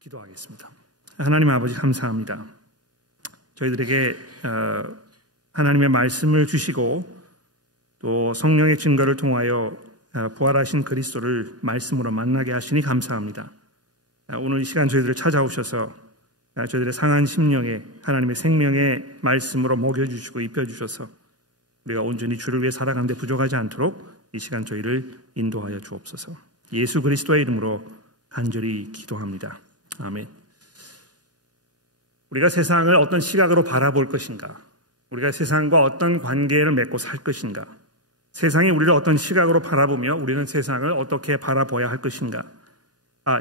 기도하겠습니다. 하나님 아버지 감사합니다. 저희들에게 하나님의 말씀을 주시고 또 성령의 증거를 통하여 부활하신 그리스도를 말씀으로 만나게 하시니 감사합니다. 오늘 이 시간 저희들을 찾아오셔서 저희들의 상한 심령에 하나님의 생명의 말씀으로 먹여주시고 입혀주셔서 우리가 온전히 주를 위해 살아가는 데 부족하지 않도록 이 시간 저희를 인도하여 주옵소서. 예수 그리스도의 이름으로 간절히 기도합니다. 아멘. 우리가 세상을 어떤 시각으로 바라볼 것인가? 우리가 세상과 어떤 관계를 맺고 살 것인가? 세상이 우리를 어떤 시각으로 바라보며 우리는 세상을 어떻게 바라봐야 할 것인가?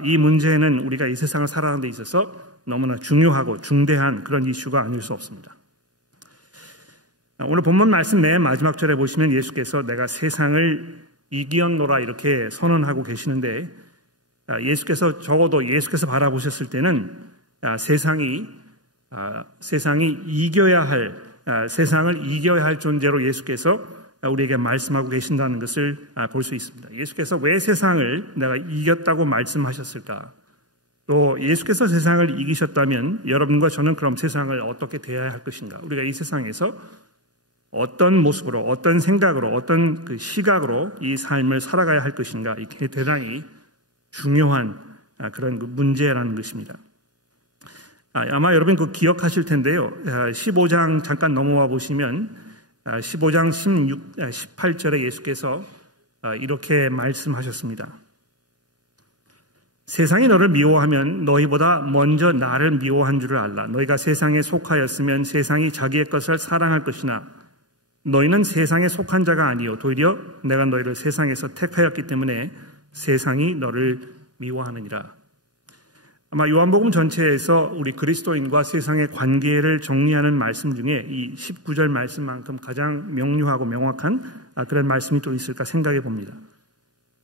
이 문제는 우리가 이 세상을 살아가는 데 있어서 너무나 중요하고 중대한 그런 이슈가 아닐 수 없습니다. 오늘 본문 말씀 맨 마지막 절에 보시면 예수께서 내가 세상을 이기었노라 이렇게 선언하고 계시는데 예수께서 적어도 예수께서 바라보셨을 때는 세상이 이겨야 할 세상을 이겨야 할 존재로 예수께서 우리에게 말씀하고 계신다는 것을 볼 수 있습니다. 예수께서 왜 세상을 내가 이겼다고 말씀하셨을까? 또 예수께서 세상을 이기셨다면 여러분과 저는 그럼 세상을 어떻게 대해야 할 것인가? 우리가 이 세상에서 어떤 모습으로, 어떤 생각으로, 어떤 그 시각으로 이 삶을 살아가야 할 것인가? 이게 대단히 중요한 그런 문제라는 것입니다. 아마 여러분 기억하실 텐데요. 15장 잠깐 넘어와 보시면 15장 18절에 예수께서 이렇게 말씀하셨습니다. 세상이 너를 미워하면 너희보다 먼저 나를 미워한 줄을 알라. 너희가 세상에 속하였으면 세상이 자기의 것을 사랑할 것이나 너희는 세상에 속한 자가 아니요 도리어 내가 너희를 세상에서 택하였기 때문에 세상이 너를 미워하느니라. 아마 요한복음 전체에서 우리 그리스도인과 세상의 관계를 정리하는 말씀 중에 이 19절 말씀만큼 가장 명료하고 명확한 그런 말씀이 또 있을까 생각해 봅니다.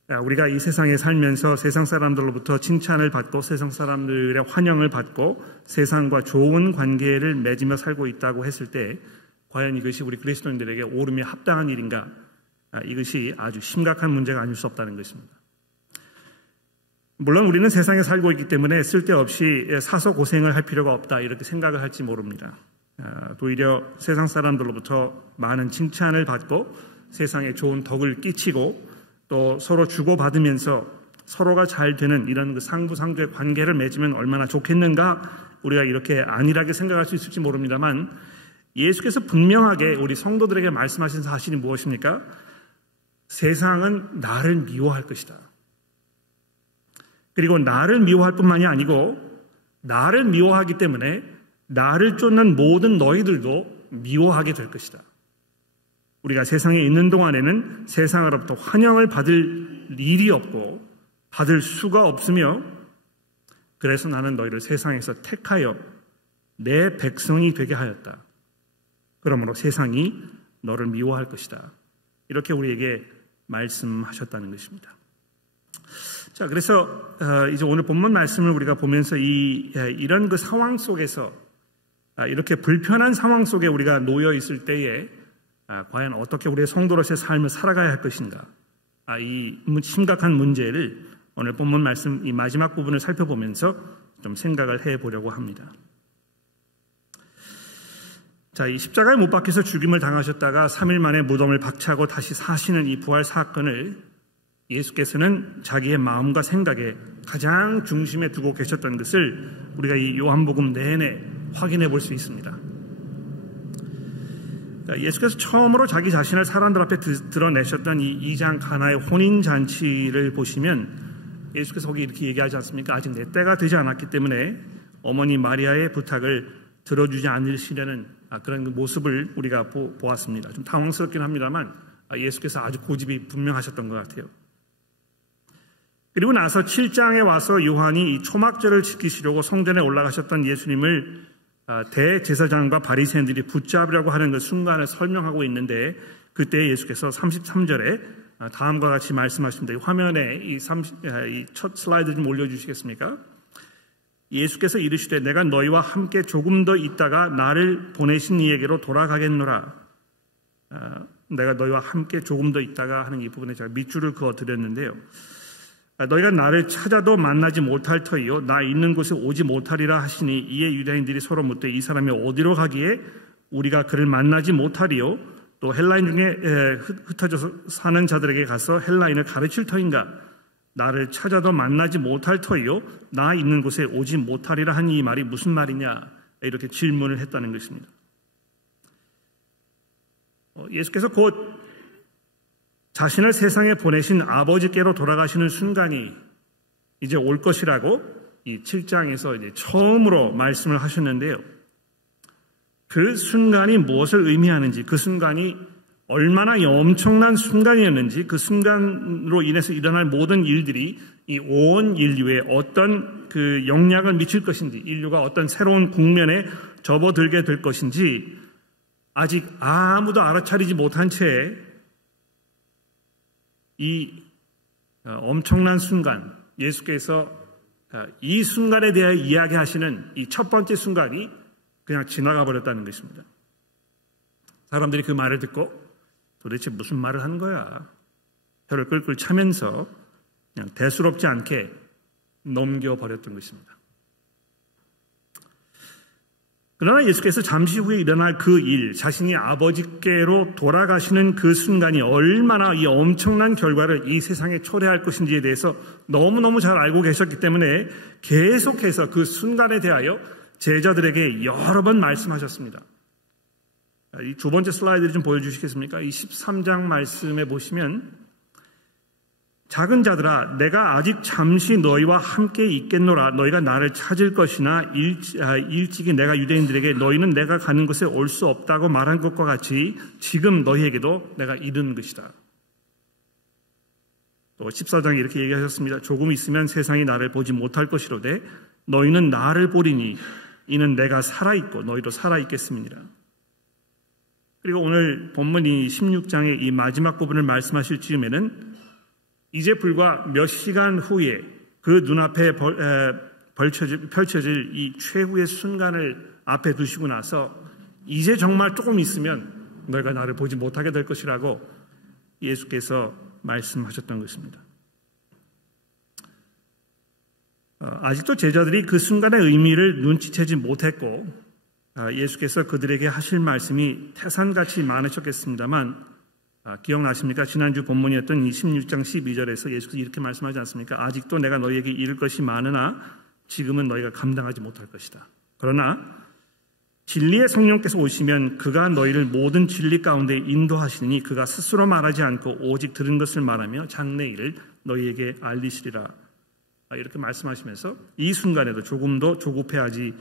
우리가 이 세상에 살면서 세상 사람들로부터 칭찬을 받고 세상 사람들의 환영을 받고 세상과 좋은 관계를 맺으며 살고 있다고 했을 때 과연 이것이 우리 그리스도인들에게 옳으며 합당한 일인가? 이것이 아주 심각한 문제가 아닐 수 없다는 것입니다. 물론 우리는 세상에 살고 있기 때문에 쓸데없이 사서 고생을 할 필요가 없다 이렇게 생각을 할지 모릅니다. 오히려 세상 사람들로부터 많은 칭찬을 받고 세상에 좋은 덕을 끼치고 또 서로 주고받으면서 서로가 잘 되는 이런 그 상부상조의 관계를 맺으면 얼마나 좋겠는가 우리가 이렇게 안일하게 생각할 수 있을지 모릅니다만 예수께서 분명하게 우리 성도들에게 말씀하신 사실이 무엇입니까? 세상은 나를 미워할 것이다. 그리고 나를 미워할 뿐만이 아니고 나를 미워하기 때문에 나를 쫓는 모든 너희들도 미워하게 될 것이다. 우리가 세상에 있는 동안에는 세상으로부터 환영을 받을 일이 없고 받을 수가 없으며 그래서 나는 너희를 세상에서 택하여 내 백성이 되게 하였다. 그러므로 세상이 너를 미워할 것이다. 이렇게 우리에게 말씀하셨다는 것입니다. 자, 그래서 이제 오늘 본문 말씀을 우리가 보면서 이런 그 상황 속에서 이렇게 불편한 상황 속에 우리가 놓여 있을 때에 과연 어떻게 우리의 성도로서의 삶을 살아가야 할 것인가? 이 심각한 문제를 오늘 본문 말씀 이 마지막 부분을 살펴보면서 좀 생각을 해보려고 합니다. 자, 이 십자가에 못 박혀서 죽임을 당하셨다가 3일 만에 무덤을 박차고 다시 사시는 이 부활 사건을 예수께서는 자기의 마음과 생각에 가장 중심에 두고 계셨던 것을 우리가 이 요한복음 내내 확인해 볼 수 있습니다. 예수께서 처음으로 자기 자신을 사람들 앞에 드러내셨던 이 2장 가나의 혼인잔치를 보시면 예수께서 거기 이렇게 얘기하지 않습니까? 아직 내 때가 되지 않았기 때문에 어머니 마리아의 부탁을 들어주지 않으시려는 그런 모습을 우리가 보았습니다. 좀 당황스럽긴 합니다만 예수께서 아주 고집이 분명하셨던 것 같아요. 그리고 나서 7장에 와서 요한이 이 초막절을 지키시려고 성전에 올라가셨던 예수님을 대제사장과 바리새인들이 붙잡으려고 하는 그 순간을 설명하고 있는데 그때 예수께서 33절에 다음과 같이 말씀하십니다. 화면에 이 첫 슬라이드 좀 올려주시겠습니까? 예수께서 이르시되 내가 너희와 함께 조금 더 있다가 나를 보내신 이에게로 돌아가겠노라. 내가 너희와 함께 조금 더 있다가 하는 이 부분에 제가 밑줄을 그어 드렸는데요. 너희가 나를 찾아도 만나지 못할 터이요 나 있는 곳에 오지 못하리라 하시니 이에 유대인들이 서로 묻되 이 사람이 어디로 가기에 우리가 그를 만나지 못하리요 또 헬라인 중에 흩어져서 사는 자들에게 가서 헬라인을 가르칠 터인가 나를 찾아도 만나지 못할 터이요 나 있는 곳에 오지 못하리라 하니 이 말이 무슨 말이냐 이렇게 질문을 했다는 것입니다. 예수께서 곧 자신을 세상에 보내신 아버지께로 돌아가시는 순간이 이제 올 것이라고 이 7장에서 이제 처음으로 말씀을 하셨는데요. 그 순간이 무엇을 의미하는지, 그 순간이 얼마나 엄청난 순간이었는지, 그 순간으로 인해서 일어날 모든 일들이 이 온 인류에 어떤 그 영향을 미칠 것인지, 인류가 어떤 새로운 국면에 접어들게 될 것인지 아직 아무도 알아차리지 못한 채 이 엄청난 순간, 예수께서 이 순간에 대해 이야기하시는 이 첫 번째 순간이 그냥 지나가 버렸다는 것입니다. 사람들이 그 말을 듣고 도대체 무슨 말을 하는 거야? 혀를 끌끌 차면서 그냥 대수롭지 않게 넘겨버렸던 것입니다. 그러나 예수께서 잠시 후에 일어날 그 일, 자신이 아버지께로 돌아가시는 그 순간이 얼마나 이 엄청난 결과를 이 세상에 초래할 것인지에 대해서 너무너무 잘 알고 계셨기 때문에 계속해서 그 순간에 대하여 제자들에게 여러 번 말씀하셨습니다. 이 두 번째 슬라이드를 좀 보여주시겠습니까? 이 13장 말씀에 보시면 작은 자들아 내가 아직 잠시 너희와 함께 있겠노라 너희가 나를 찾을 것이나 일찍이 내가 유대인들에게 너희는 내가 가는 곳에 올 수 없다고 말한 것과 같이 지금 너희에게도 내가 이르는 것이다. 또 14장에 이렇게 얘기하셨습니다. 조금 있으면 세상이 나를 보지 못할 것이로되 너희는 나를 보리니 이는 내가 살아있고 너희도 살아있겠음이니라. 그리고 오늘 본문 이 16장의 이 마지막 부분을 말씀하실 즈음에는 이제 불과 몇 시간 후에 그 눈앞에 펼쳐질 이 최후의 순간을 앞에 두시고 나서 이제 정말 조금 있으면 너희가 나를 보지 못하게 될 것이라고 예수께서 말씀하셨던 것입니다. 아직도 제자들이 그 순간의 의미를 눈치채지 못했고 예수께서 그들에게 하실 말씀이 태산같이 많으셨겠습니다만 기억나십니까? 지난주 본문이었던 26장 12절에서 예수께서 이렇게 말씀하지 않습니까? 아직도 내가 너희에게 이를 것이 많으나 지금은 너희가 감당하지 못할 것이다. 그러나 진리의 성령께서 오시면 그가 너희를 모든 진리 가운데 인도하시니 그가 스스로 말하지 않고 오직 들은 것을 말하며 장래일을 너희에게 알리시리라. 이렇게 말씀하시면서 이 순간에도 조금도 조급해하지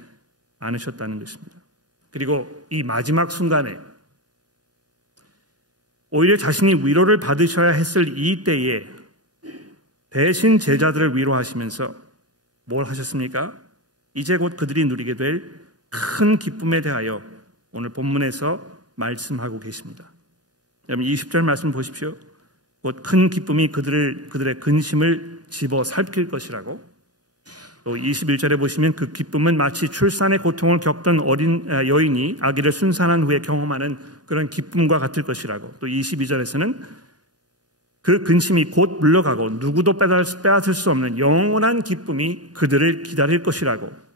않으셨다는 것입니다. 그리고 이 마지막 순간에 오히려 자신이 위로를 받으셔야 했을 이 때에 대신 제자들을 위로하시면서 뭘 하셨습니까? 이제 곧 그들이 누리게 될 큰 기쁨에 대하여 오늘 본문에서 말씀하고 계십니다. 여러분 20절 말씀 보십시오. 곧 큰 기쁨이 그들의 근심을 집어 살필 것이라고. 또 21절에 보시면 그 기쁨은 마치 출산의 고통을 겪던 어린 여인이 아기를 순산한 후에 경험하는 그런 기쁨과 같을 것이라고. 또 22절에서는 그 근심이 곧 물러가고 누구도 빼앗을 수 없는 영원한 기쁨이 그들을 기다릴 것이라고.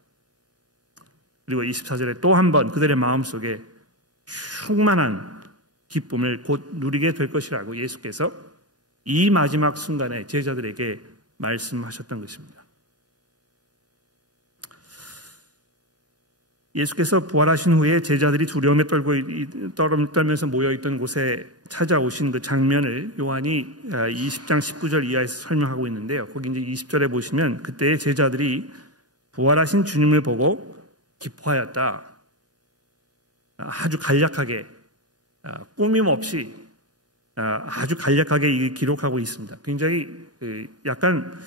그리고 24절에 또 한 번 그들의 마음속에 충만한 기쁨을 곧 누리게 될 것이라고 예수께서 이 마지막 순간에 제자들에게 말씀하셨던 것입니다. 예수께서 부활하신 후에 제자들이 두려움에 떨면서 모여있던 곳에 찾아오신 그 장면을 요한이 20장 19절 이하에서 설명하고 있는데요. 거기 이제 20절에 보시면 그때의 제자들이 부활하신 주님을 보고 기뻐하였다. 아주 간략하게 꾸밈 없이 아주 간략하게 기록하고 있습니다. 굉장히 약간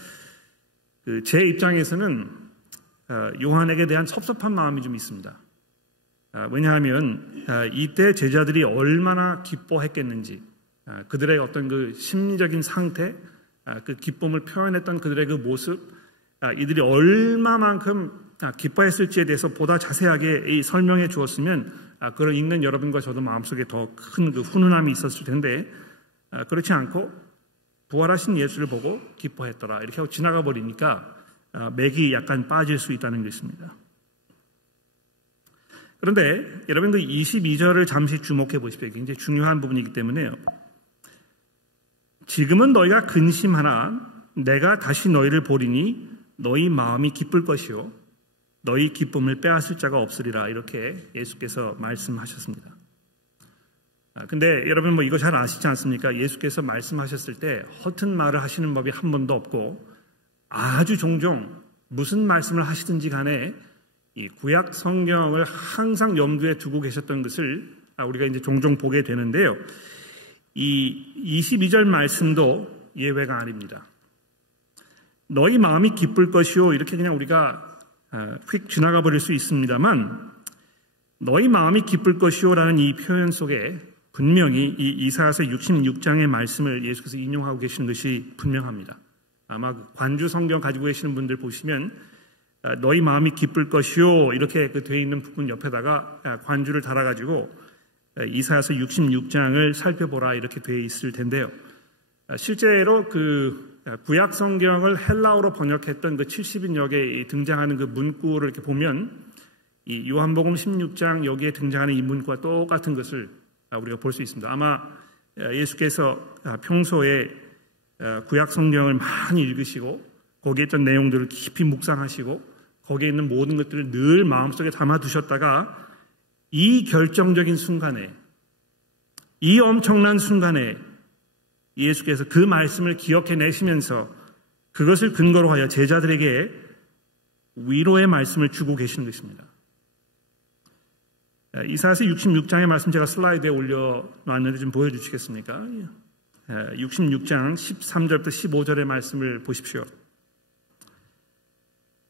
제 입장에서는 요한에게 대한 섭섭한 마음이 좀 있습니다. 왜냐하면 이때 제자들이 얼마나 기뻐했겠는지 그들의 어떤 그 심리적인 상태, 그 기쁨을 표현했던 그들의 그 모습, 이들이 얼마만큼 기뻐했을지에 대해서 보다 자세하게 설명해 주었으면 그걸 읽는 여러분과 저도 마음속에 더 큰 그 훈훈함이 있었을 텐데 그렇지 않고 부활하신 예수를 보고 기뻐했더라. 이렇게 하고 지나가 버리니까 맥이 약간 빠질 수 있다는 것입니다. 그런데 여러분 그 22절을 잠시 주목해 보십시오. 굉장히 중요한 부분이기 때문에요. 지금은 너희가 근심하나 내가 다시 너희를 보리니 너희 마음이 기쁠 것이요 너희 기쁨을 빼앗을 자가 없으리라. 이렇게 예수께서 말씀하셨습니다. 근데 여러분 이거 잘 아시지 않습니까? 예수께서 말씀하셨을 때 허튼 말을 하시는 법이 한 번도 없고 아주 종종 무슨 말씀을 하시든지 간에 이 구약 성경을 항상 염두에 두고 계셨던 것을 우리가 이제 종종 보게 되는데요. 이 22절 말씀도 예외가 아닙니다. 너희 마음이 기쁠 것이요 이렇게 그냥 우리가 휙 지나가 버릴 수 있습니다만 너희 마음이 기쁠 것이요라는 이 표현 속에 분명히 이 이사야서 66장의 말씀을 예수께서 인용하고 계시는 것이 분명합니다. 아마 관주 성경 가지고 계시는 분들 보시면 너희 마음이 기쁠 것이요 이렇게 되어 있는 부분 옆에다가 관주를 달아가지고 이사야서 66장을 살펴보라 이렇게 되어 있을 텐데요. 실제로 그 구약 성경을 헬라어로 번역했던 그 70인역에 등장하는 그 문구를 이렇게 보면 이 요한복음 16장 여기에 등장하는 이 문구와 똑같은 것을 우리가 볼 수 있습니다. 아마 예수께서 평소에 구약 성경을 많이 읽으시고 거기에 있던 내용들을 깊이 묵상하시고 거기에 있는 모든 것들을 늘 마음속에 담아두셨다가 이 결정적인 순간에 이 엄청난 순간에 예수께서 그 말씀을 기억해내시면서 그것을 근거로 하여 제자들에게 위로의 말씀을 주고 계시는 것입니다. 이사야서 66장의 말씀 제가 슬라이드에 올려놨는데 좀 보여주시겠습니까? 66장 13절부터 15절의 말씀을 보십시오.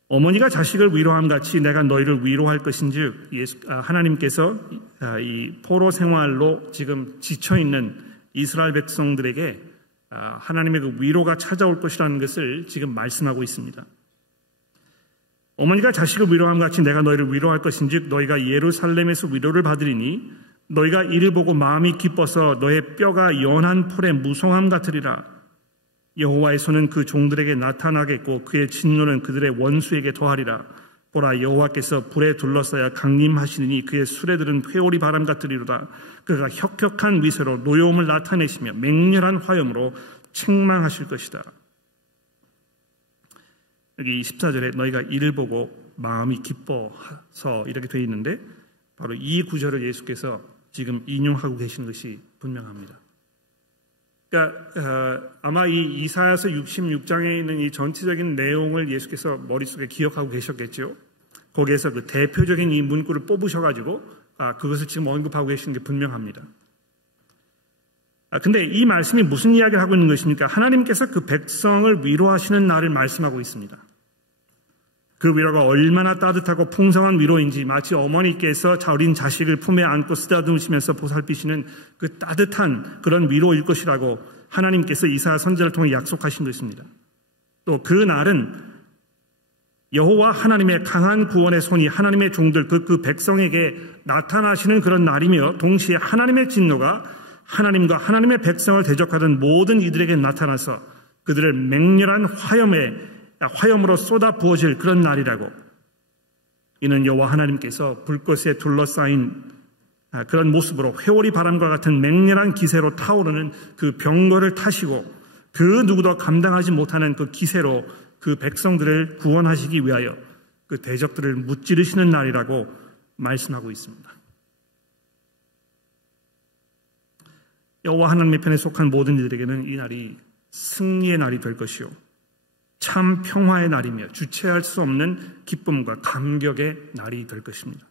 어머니가 자식을 위로함 같이 내가 너희를 위로할 것인즉 하나님께서 이 포로 생활로 지금 지쳐있는 이스라엘 백성들에게 하나님의 그 위로가 찾아올 것이라는 것을 지금 말씀하고 있습니다. 어머니가 자식을 위로함 같이 내가 너희를 위로할 것인즉 너희가 예루살렘에서 위로를 받으리니 너희가 이를 보고 마음이 기뻐서 너의 뼈가 연한 풀의 무성함 같으리라. 여호와의 손은 그 종들에게 나타나겠고 그의 진노는 그들의 원수에게 더하리라. 보라 여호와께서 불에 둘러싸야 강림하시니 그의 수레들은 회오리 바람 같으리로다. 그가 혁혁한 위세로 노여움을 나타내시며 맹렬한 화염으로 책망하실 것이다. 여기 14절에 너희가 이를 보고 마음이 기뻐서 이렇게 되어 있는데 바로 이 구절을 예수께서 지금 인용하고 계시는 것이 분명합니다. 그러니까 아마 이 이사야서 66장에 있는 이 전체적인 내용을 예수께서 머릿속에 기억하고 계셨겠죠. 거기에서 그 대표적인 이 문구를 뽑으셔가지고 그것을 지금 언급하고 계시는 게 분명합니다. 근데 이 말씀이 무슨 이야기를 하고 있는 것입니까? 하나님께서 그 백성을 위로하시는 날을 말씀하고 있습니다. 그 위로가 얼마나 따뜻하고 풍성한 위로인지 마치 어머니께서 어린 자식을 품에 안고 쓰다듬으시면서 보살피시는 그 따뜻한 그런 위로일 것이라고 하나님께서 이사야 선지자를 통해 약속하신 것입니다. 또 그 날은 여호와 하나님의 강한 구원의 손이 하나님의 종들 그 백성에게 나타나시는 그런 날이며 동시에 하나님의 진노가 하나님과 하나님의 백성을 대적하던 모든 이들에게 나타나서 그들을 맹렬한 화염으로 쏟아 부어질 그런 날이라고. 이는 여호와 하나님께서 불꽃에 둘러싸인 그런 모습으로 회오리 바람과 같은 맹렬한 기세로 타오르는 그 병거를 타시고 그 누구도 감당하지 못하는 그 기세로 그 백성들을 구원하시기 위하여 그 대적들을 무찌르시는 날이라고 말씀하고 있습니다. 여호와 하나님의 편에 속한 모든 이들에게는 이 날이 승리의 날이 될 것이요 참 평화의 날이며 주체할 수 없는 기쁨과 감격의 날이 될 것입니다.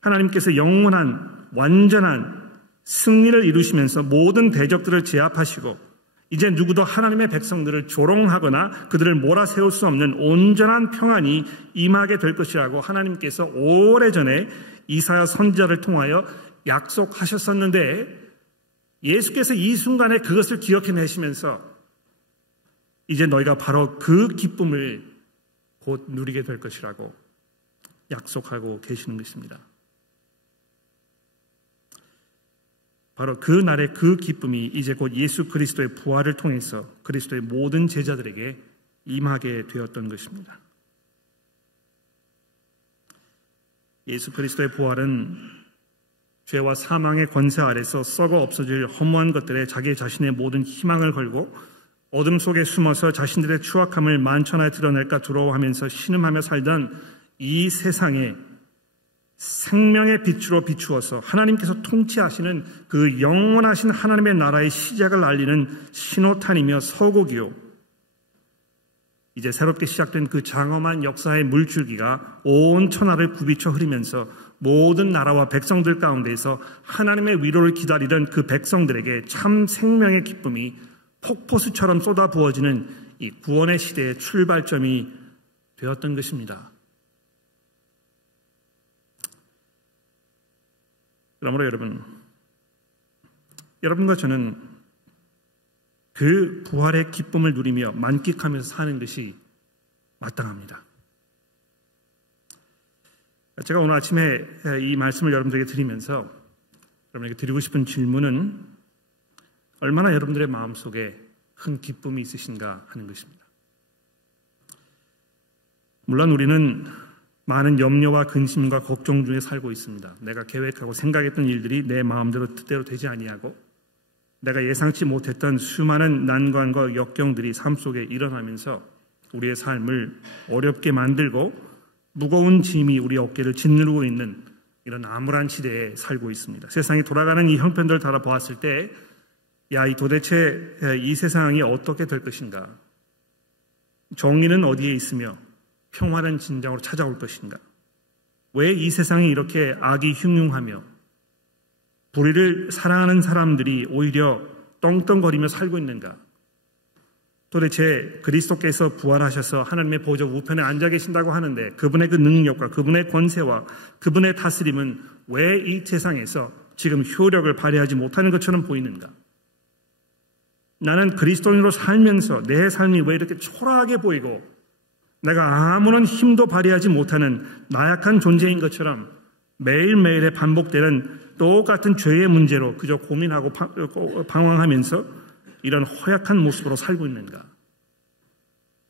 하나님께서 영원한 완전한 승리를 이루시면서 모든 대적들을 제압하시고 이제 누구도 하나님의 백성들을 조롱하거나 그들을 몰아세울 수 없는 온전한 평안이 임하게 될 것이라고 하나님께서 오래전에 이사야 선지자를 통하여 약속하셨었는데 예수께서 이 순간에 그것을 기억해내시면서 이제 너희가 바로 그 기쁨을 곧 누리게 될 것이라고 약속하고 계시는 것입니다. 바로 그 날의 그 기쁨이 이제 곧 예수 그리스도의 부활을 통해서 그리스도의 모든 제자들에게 임하게 되었던 것입니다. 예수 그리스도의 부활은 죄와 사망의 권세 아래서 썩어 없어질 허무한 것들에 자기 자신의 모든 희망을 걸고 어둠 속에 숨어서 자신들의 추악함을 만천하에 드러낼까 두려워하면서 신음하며 살던 이 세상에 생명의 빛으로 비추어서 하나님께서 통치하시는 그 영원하신 하나님의 나라의 시작을 알리는 신호탄이며 서곡이요, 이제 새롭게 시작된 그 장엄한 역사의 물줄기가 온 천하를 굽이쳐 흐리면서 모든 나라와 백성들 가운데에서 하나님의 위로를 기다리던 그 백성들에게 참 생명의 기쁨이 폭포수처럼 쏟아 부어지는 이 구원의 시대의 출발점이 되었던 것입니다. 그러므로 여러분과 저는 그 부활의 기쁨을 누리며 만끽하면서 사는 것이 마땅합니다. 제가 오늘 아침에 이 말씀을 여러분들에게 드리면서 여러분에게 드리고 싶은 질문은 얼마나 여러분들의 마음속에 큰 기쁨이 있으신가 하는 것입니다. 물론 우리는 많은 염려와 근심과 걱정 중에 살고 있습니다. 내가 계획하고 생각했던 일들이 내 마음대로 뜻대로 되지 아니하고 내가 예상치 못했던 수많은 난관과 역경들이 삶 속에 일어나면서 우리의 삶을 어렵게 만들고 무거운 짐이 우리 어깨를 짓누르고 있는 이런 암울한 시대에 살고 있습니다. 세상이 돌아가는 이 형편들을 달아보았을 때 도대체 이 세상이 어떻게 될 것인가? 정의는 어디에 있으며 평화는 진정으로 찾아올 것인가? 왜 이 세상이 이렇게 악이 흉흉하며 불의를 사랑하는 사람들이 오히려 떵떵거리며 살고 있는가? 도대체 그리스도께서 부활하셔서 하나님의 보좌 우편에 앉아 계신다고 하는데 그분의 그 능력과 그분의 권세와 그분의 다스림은 왜 이 세상에서 지금 효력을 발휘하지 못하는 것처럼 보이는가? 나는 그리스도인으로 살면서 내 삶이 왜 이렇게 초라하게 보이고 내가 아무런 힘도 발휘하지 못하는 나약한 존재인 것처럼 매일매일에 반복되는 똑같은 죄의 문제로 그저 고민하고 방황하면서 이런 허약한 모습으로 살고 있는가?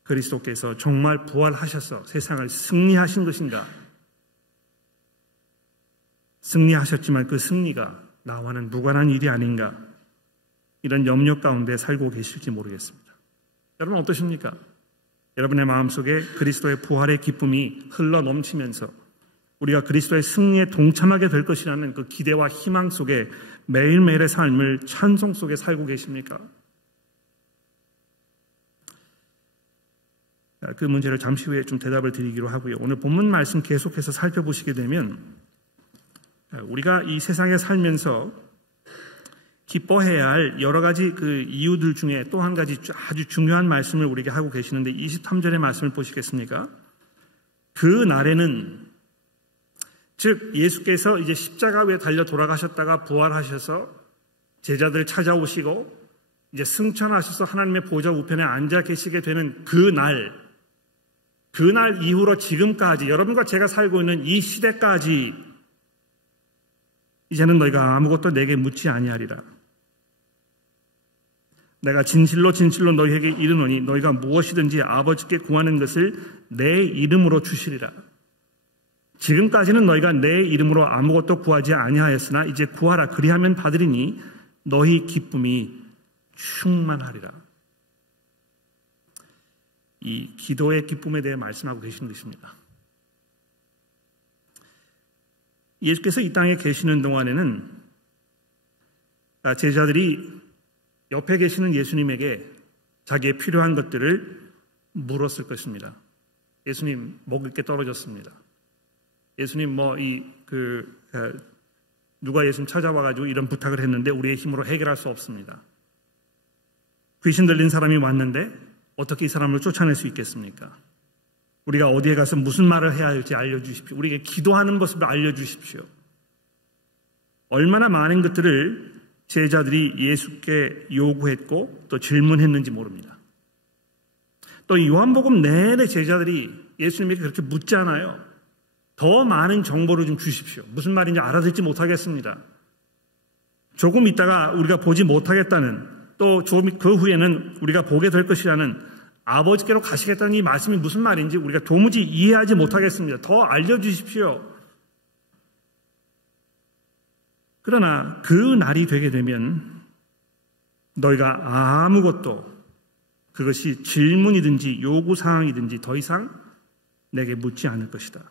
그리스도께서 정말 부활하셔서 세상을 승리하신 것인가? 승리하셨지만 그 승리가 나와는 무관한 일이 아닌가? 이런 염려 가운데 살고 계실지 모르겠습니다. 여러분 어떠십니까? 여러분의 마음속에 그리스도의 부활의 기쁨이 흘러 넘치면서 우리가 그리스도의 승리에 동참하게 될 것이라는 그 기대와 희망 속에 매일매일의 삶을 찬송 속에 살고 계십니까? 그 문제를 잠시 후에 좀 대답을 드리기로 하고요. 오늘 본문 말씀 계속해서 살펴보시게 되면 우리가 이 세상에 살면서 기뻐해야 할 여러 가지 그 이유들 중에 또 한 가지 아주 중요한 말씀을 우리에게 하고 계시는데 23절의 말씀을 보시겠습니까? 그 날에는, 즉 예수께서 이제 십자가 위에 달려 돌아가셨다가 부활하셔서 제자들 찾아오시고 이제 승천하셔서 하나님의 보좌 우편에 앉아 계시게 되는 그 날 이후로 지금까지 여러분과 제가 살고 있는 이 시대까지 이제는 너희가 아무것도 내게 묻지 아니하리라. 내가 진실로 너희에게 이르노니 너희가 무엇이든지 아버지께 구하는 것을 내 이름으로 주시리라. 지금까지는 너희가 내 이름으로 아무것도 구하지 아니하였으나 이제 구하라. 그리하면 받으리니 너희 기쁨이 충만하리라. 이 기도의 기쁨에 대해 말씀하고 계시는 것입니다. 예수께서 이 땅에 계시는 동안에는 제자들이 옆에 계시는 예수님에게 자기의 필요한 것들을 물었을 것입니다. 예수님, 먹을 게 떨어졌습니다. 예수님, 누가 예수님 찾아와가지고 이런 부탁을 했는데 우리의 힘으로 해결할 수 없습니다. 귀신 들린 사람이 왔는데 어떻게 이 사람을 쫓아낼 수 있겠습니까? 우리가 어디에 가서 무슨 말을 해야 할지 알려주십시오. 우리에게 기도하는 모습을 알려주십시오. 얼마나 많은 것들을 제자들이 예수께 요구했고 또 질문했는지 모릅니다. 또 요한복음 내내 제자들이 예수님에게 그렇게 묻잖아요. 더 많은 정보를 좀 주십시오. 무슨 말인지 알아듣지 못하겠습니다. 조금 있다가 우리가 보지 못하겠다는, 또 그 후에는 우리가 보게 될 것이라는 아버지께로 가시겠다는 이 말씀이 무슨 말인지 우리가 도무지 이해하지 못하겠습니다. 더 알려주십시오. 그러나 그 날이 되게 되면 너희가 아무것도, 그것이 질문이든지 요구사항이든지 더 이상 내게 묻지 않을 것이다.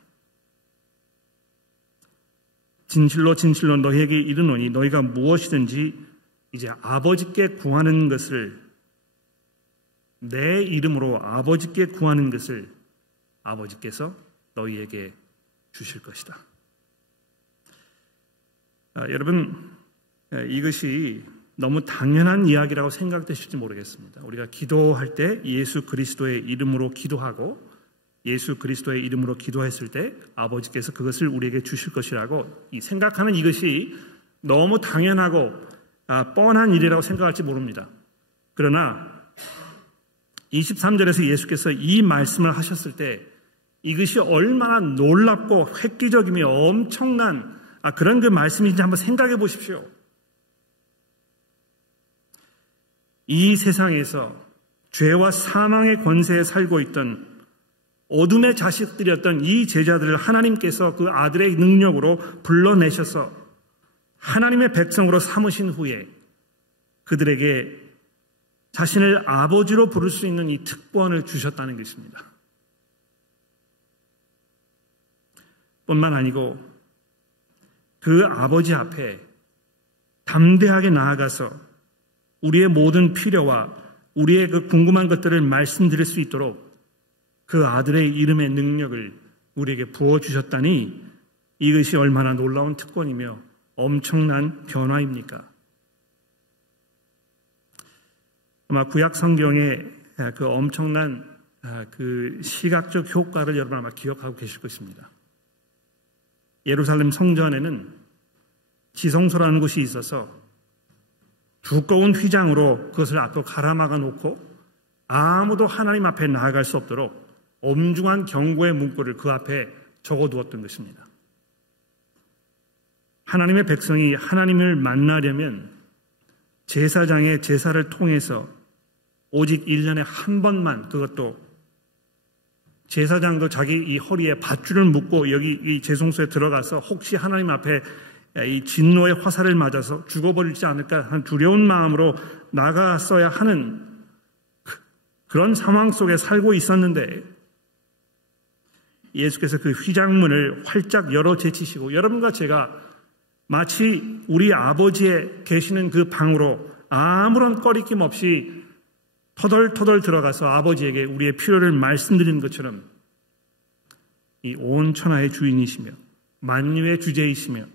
진실로 진실로 너희에게 이르노니 너희가 무엇이든지 이제 아버지께 구하는 것을, 내 이름으로 아버지께 구하는 것을 아버지께서 너희에게 주실 것이다. 여러분, 이것이 너무 당연한 이야기라고 생각되실지 모르겠습니다. 우리가 기도할 때 예수 그리스도의 이름으로 기도하고 예수 그리스도의 이름으로 기도했을 때 아버지께서 그것을 우리에게 주실 것이라고 생각하는 이것이 너무 당연하고 뻔한 일이라고 생각할지 모릅니다. 그러나 23절에서 예수께서 이 말씀을 하셨을 때 이것이 얼마나 놀랍고 획기적이며 엄청난 그런 그 말씀인지 한번 생각해 보십시오. 이 세상에서 죄와 사망의 권세에 살고 있던 어둠의 자식들이었던 이 제자들을 하나님께서 그 아들의 능력으로 불러내셔서 하나님의 백성으로 삼으신 후에 그들에게 자신을 아버지로 부를 수 있는 이 특권을 주셨다는 것입니다. 뿐만 아니고 그 아버지 앞에 담대하게 나아가서 우리의 모든 필요와 우리의 그 궁금한 것들을 말씀드릴 수 있도록 그 아들의 이름의 능력을 우리에게 부어주셨다니 이것이 얼마나 놀라운 특권이며 엄청난 변화입니까? 아마 구약 성경의 그 엄청난 그 시각적 효과를 여러분 아마 기억하고 계실 것입니다. 예루살렘 성전에는 지성소라는 곳이 있어서 두꺼운 휘장으로 그것을 앞으로 가라막아 놓고 아무도 하나님 앞에 나아갈 수 없도록 엄중한 경고의 문구를 그 앞에 적어두었던 것입니다. 하나님의 백성이 하나님을 만나려면 제사장의 제사를 통해서 오직 1년에 한 번만, 그것도 제사장도 자기 이 허리에 밧줄을 묶고 여기 이 제송소에 들어가서 혹시 하나님 앞에 이 진노의 화살을 맞아서 죽어버리지 않을까 하는 두려운 마음으로 나갔어야 하는 그런 상황 속에 살고 있었는데 예수께서 그 휘장문을 활짝 열어 제치시고 여러분과 제가 마치 우리 아버지의 계시는 그 방으로 아무런 꺼리낌 없이 터덜터덜 들어가서 아버지에게 우리의 필요를 말씀드리는 것처럼 이 온 천하의 주인이시며 만유의 주제이시며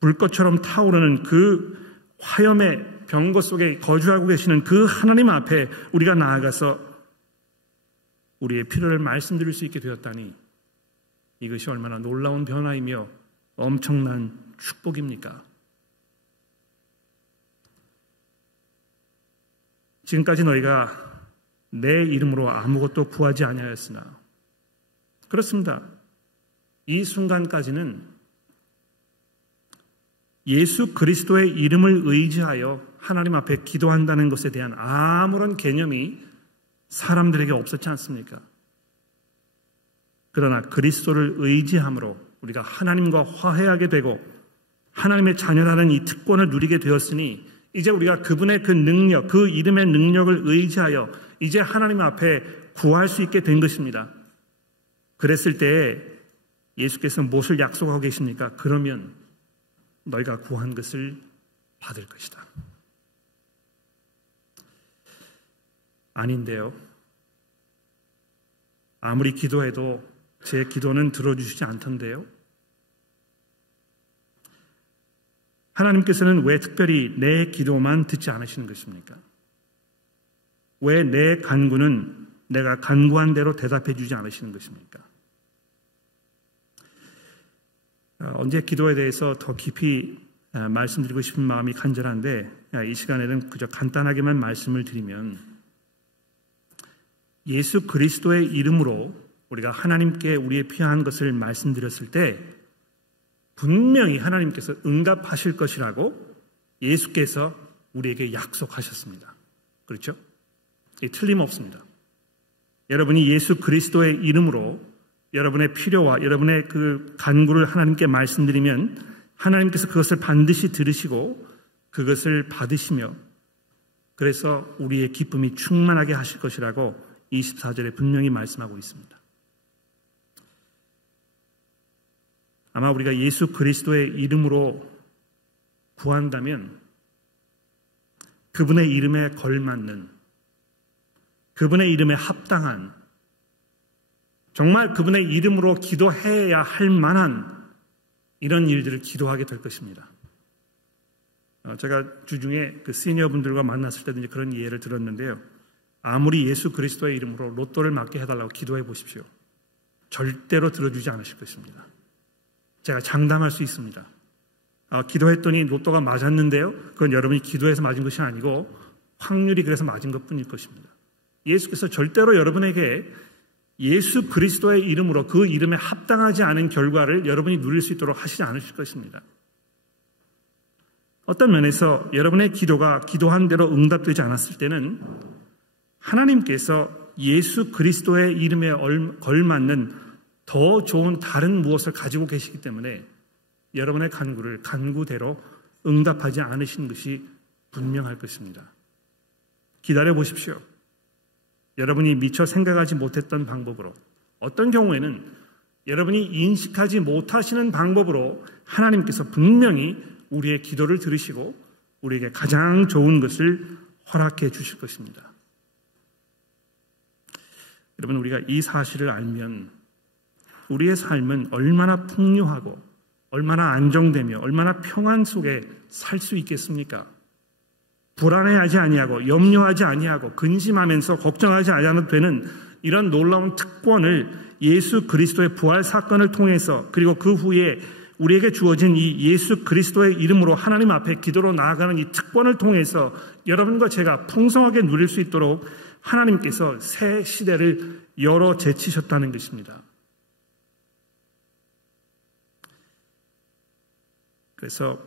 불꽃처럼 타오르는 그 화염의 병거 속에 거주하고 계시는 그 하나님 앞에 우리가 나아가서 우리의 필요를 말씀드릴 수 있게 되었다니 이것이 얼마나 놀라운 변화이며 엄청난 축복입니까? 지금까지 너희가 내 이름으로 아무것도 구하지 아니하였으나 그렇습니다. 이 순간까지는 예수 그리스도의 이름을 의지하여 하나님 앞에 기도한다는 것에 대한 아무런 개념이 사람들에게 없었지 않습니까? 그러나 그리스도를 의지함으로 우리가 하나님과 화해하게 되고 하나님의 자녀라는 이 특권을 누리게 되었으니 이제 우리가 그분의 그 능력, 그 이름의 능력을 의지하여 이제 하나님 앞에 구할 수 있게 된 것입니다. 그랬을 때 예수께서 무엇을 약속하고 계십니까? 그러면 너희가 구한 것을 받을 것이다. 아닌데요. 아무리 기도해도 제 기도는 들어주시지 않던데요. 하나님께서는 왜 특별히 내 기도만 듣지 않으시는 것입니까? 왜 내 간구는 내가 간구한 대로 대답해 주지 않으시는 것입니까? 언제 기도에 대해서 더 깊이 말씀드리고 싶은 마음이 간절한데 이 시간에는 그저 간단하게만 말씀을 드리면 예수 그리스도의 이름으로 우리가 하나님께 우리의 필요한 것을 말씀드렸을 때 분명히 하나님께서 응답하실 것이라고 예수께서 우리에게 약속하셨습니다. 그렇죠? 틀림없습니다. 여러분이 예수 그리스도의 이름으로 여러분의 필요와 여러분의 그 간구를 하나님께 말씀드리면 하나님께서 그것을 반드시 들으시고 그것을 받으시며 그래서 우리의 기쁨이 충만하게 하실 것이라고 24절에 분명히 말씀하고 있습니다. 아마 우리가 예수 그리스도의 이름으로 구한다면 그분의 이름에 걸맞는, 그분의 이름에 합당한, 정말 그분의 이름으로 기도해야 할 만한 이런 일들을 기도하게 될 것입니다. 제가 주중에 그 시니어분들과 만났을 때도 이제 그런 예를 들었는데요. 아무리 예수 그리스도의 이름으로 로또를 맞게 해달라고 기도해 보십시오. 절대로 들어주지 않으실 것입니다. 제가 장담할 수 있습니다. 기도했더니 로또가 맞았는데요. 그건 여러분이 기도해서 맞은 것이 아니고 확률이 그래서 맞은 것뿐일 것입니다. 예수께서 절대로 여러분에게 예수 그리스도의 이름으로 그 이름에 합당하지 않은 결과를 여러분이 누릴 수 있도록 하시지 않으실 것입니다. 어떤 면에서 여러분의 기도가 기도한 대로 응답되지 않았을 때는 하나님께서 예수 그리스도의 이름에 걸맞는 더 좋은 다른 무엇을 가지고 계시기 때문에 여러분의 간구를 간구대로 응답하지 않으신 것이 분명할 것입니다. 기다려 보십시오. 여러분이 미처 생각하지 못했던 방법으로, 어떤 경우에는 여러분이 인식하지 못하시는 방법으로 하나님께서 분명히 우리의 기도를 들으시고 우리에게 가장 좋은 것을 허락해 주실 것입니다. 여러분, 우리가 이 사실을 알면 우리의 삶은 얼마나 풍요하고 얼마나 안정되며 얼마나 평안 속에 살 수 있겠습니까? 불안해하지 아니하고 염려하지 아니하고 근심하면서 걱정하지 않아도 되는 이런 놀라운 특권을 예수 그리스도의 부활 사건을 통해서, 그리고 그 후에 우리에게 주어진 이 예수 그리스도의 이름으로 하나님 앞에 기도로 나아가는 이 특권을 통해서 여러분과 제가 풍성하게 누릴 수 있도록 하나님께서 새 시대를 열어 제치셨다는 것입니다. 그래서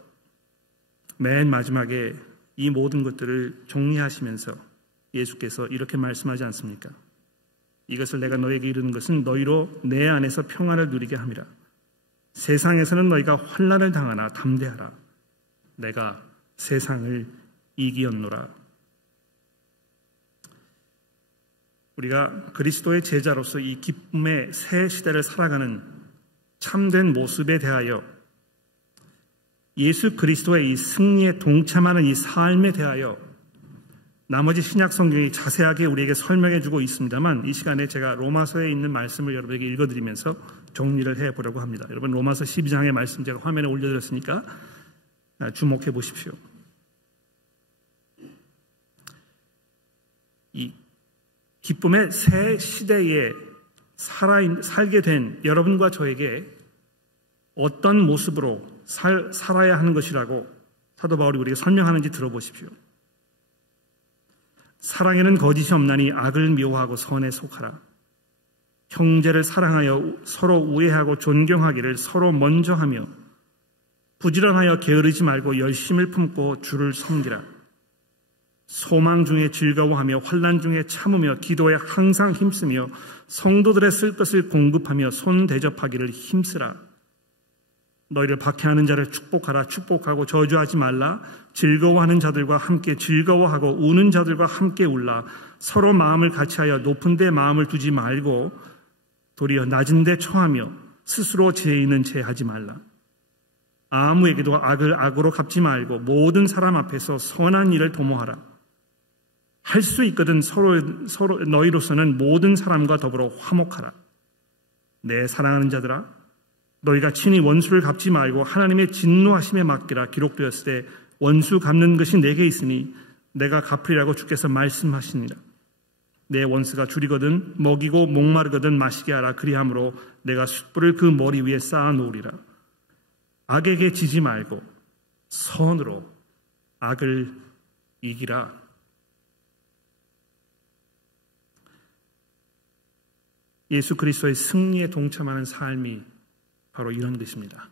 맨 마지막에 이 모든 것들을 정리하시면서 예수께서 이렇게 말씀하지 않습니까? 이것을 내가 너에게 이르는 것은 너희로 내 안에서 평안을 누리게 함이라. 세상에서는 너희가 환난을 당하나 담대하라. 내가 세상을 이기었노라. 우리가 그리스도의 제자로서 이 기쁨의 새 시대를 살아가는 참된 모습에 대하여, 예수 그리스도의 이 승리에 동참하는 이 삶에 대하여 나머지 신약 성경이 자세하게 우리에게 설명해 주고 있습니다만, 이 시간에 제가 로마서에 있는 말씀을 여러분에게 읽어드리면서 정리를 해보려고 합니다. 여러분, 로마서 12장의 말씀 제가 화면에 올려드렸으니까 주목해 보십시오. 이 기쁨의 새 시대에 살게 된 여러분과 저에게 어떤 모습으로 살아야 하는 것이라고 사도 바울이 우리에게 설명하는지 들어보십시오. 사랑에는 거짓이 없나니 악을 미워하고 선에 속하라. 형제를 사랑하여 서로 우애하고 존경하기를 서로 먼저 하며 부지런하여 게으르지 말고 열심을 품고 주를 섬기라. 소망 중에 즐거워하며 환난 중에 참으며 기도에 항상 힘쓰며 성도들의 쓸 것을 공급하며 손 대접하기를 힘쓰라. 너희를 박해하는 자를 축복하라. 축복하고 저주하지 말라. 즐거워하는 자들과 함께 즐거워하고 우는 자들과 함께 울라. 서로 마음을 같이하여 높은 데 마음을 두지 말고 도리어 낮은 데 처하며 스스로 죄 있는 죄 하지 말라. 아무에게도 악을 악으로 갚지 말고 모든 사람 앞에서 선한 일을 도모하라. 할 수 있거든 서로 너희로서는 모든 사람과 더불어 화목하라. 내 사랑하는 자들아, 너희가 친히 원수를 갚지 말고 하나님의 진노하심에 맡기라. 기록되었을 때 원수 갚는 것이 내게 있으니 내가 갚으리라고 주께서 말씀하시니라. 내 원수가 줄이거든 먹이고 목마르거든 마시게 하라. 그리함으로 내가 숯불을 그 머리 위에 쌓아 놓으리라. 악에게 지지 말고 선으로 악을 이기라. 예수 그리스도의 승리에 동참하는 삶이 바로 이런 것입니다.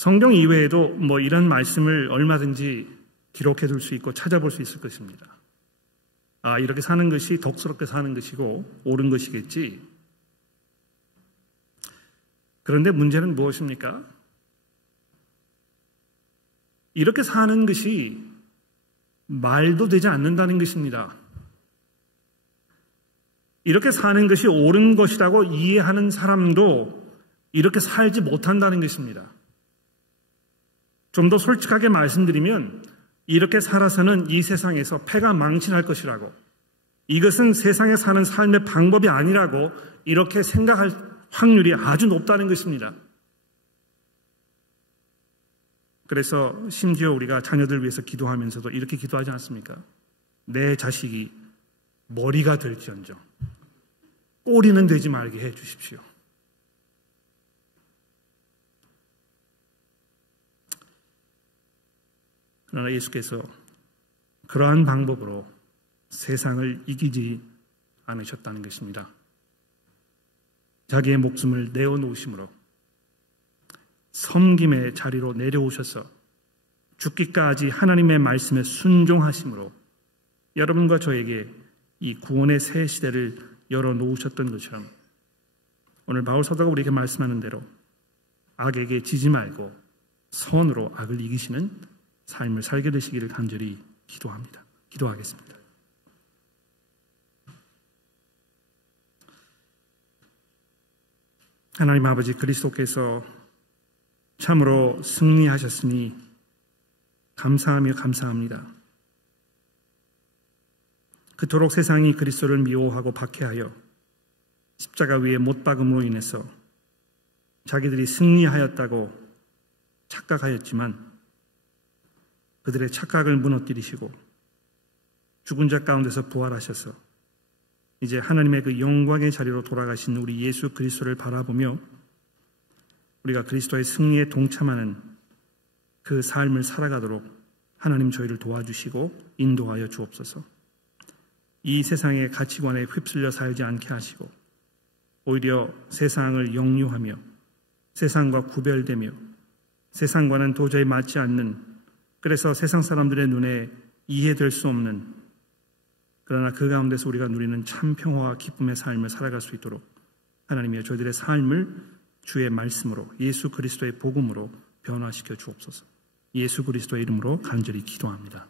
성경 이외에도 이런 말씀을 얼마든지 기록해 둘 수 있고 찾아볼 수 있을 것입니다. 이렇게 사는 것이 덕스럽게 사는 것이고 옳은 것이겠지. 그런데 문제는 무엇입니까? 이렇게 사는 것이 말도 되지 않는다는 것입니다. 이렇게 사는 것이 옳은 것이라고 이해하는 사람도 이렇게 살지 못한다는 것입니다. 좀 더 솔직하게 말씀드리면 이렇게 살아서는 이 세상에서 패가 망신할 것이라고, 이것은 세상에 사는 삶의 방법이 아니라고 이렇게 생각할 확률이 아주 높다는 것입니다. 그래서 심지어 우리가 자녀들 위해서 기도하면서도 이렇게 기도하지 않습니까? 내 자식이 머리가 될지언정 꼬리는 되지 말게 해 주십시오. 그러나 예수께서 그러한 방법으로 세상을 이기지 않으셨다는 것입니다. 자기의 목숨을 내어놓으심으로 섬김의 자리로 내려오셔서 죽기까지 하나님의 말씀에 순종하심으로 여러분과 저에게 이 구원의 새 시대를 열어놓으셨던 것처럼 오늘 바울 사도가 우리에게 말씀하는 대로 악에게 지지 말고 선으로 악을 이기시는 삶을 살게 되시기를 간절히 기도합니다. 기도하겠습니다. 하나님 아버지, 그리스도께서 참으로 승리하셨으니 감사하며 감사합니다. 그토록 세상이 그리스도를 미워하고 박해하여 십자가 위에 못 박음으로 인해서 자기들이 승리하였다고 착각하였지만 그들의 착각을 무너뜨리시고 죽은 자 가운데서 부활하셔서 이제 하나님의 그 영광의 자리로 돌아가신 우리 예수 그리스도를 바라보며 우리가 그리스도의 승리에 동참하는 그 삶을 살아가도록 하나님 저희를 도와주시고 인도하여 주옵소서. 이 세상의 가치관에 휩쓸려 살지 않게 하시고 오히려 세상을 역류하며 세상과 구별되며 세상과는 도저히 맞지 않는, 그래서 세상 사람들의 눈에 이해될 수 없는, 그러나 그 가운데서 우리가 누리는 참 평화와 기쁨의 삶을 살아갈 수 있도록 하나님이여 저희들의 삶을 주의 말씀으로 예수 그리스도의 복음으로 변화시켜 주옵소서. 예수 그리스도의 이름으로 간절히 기도합니다.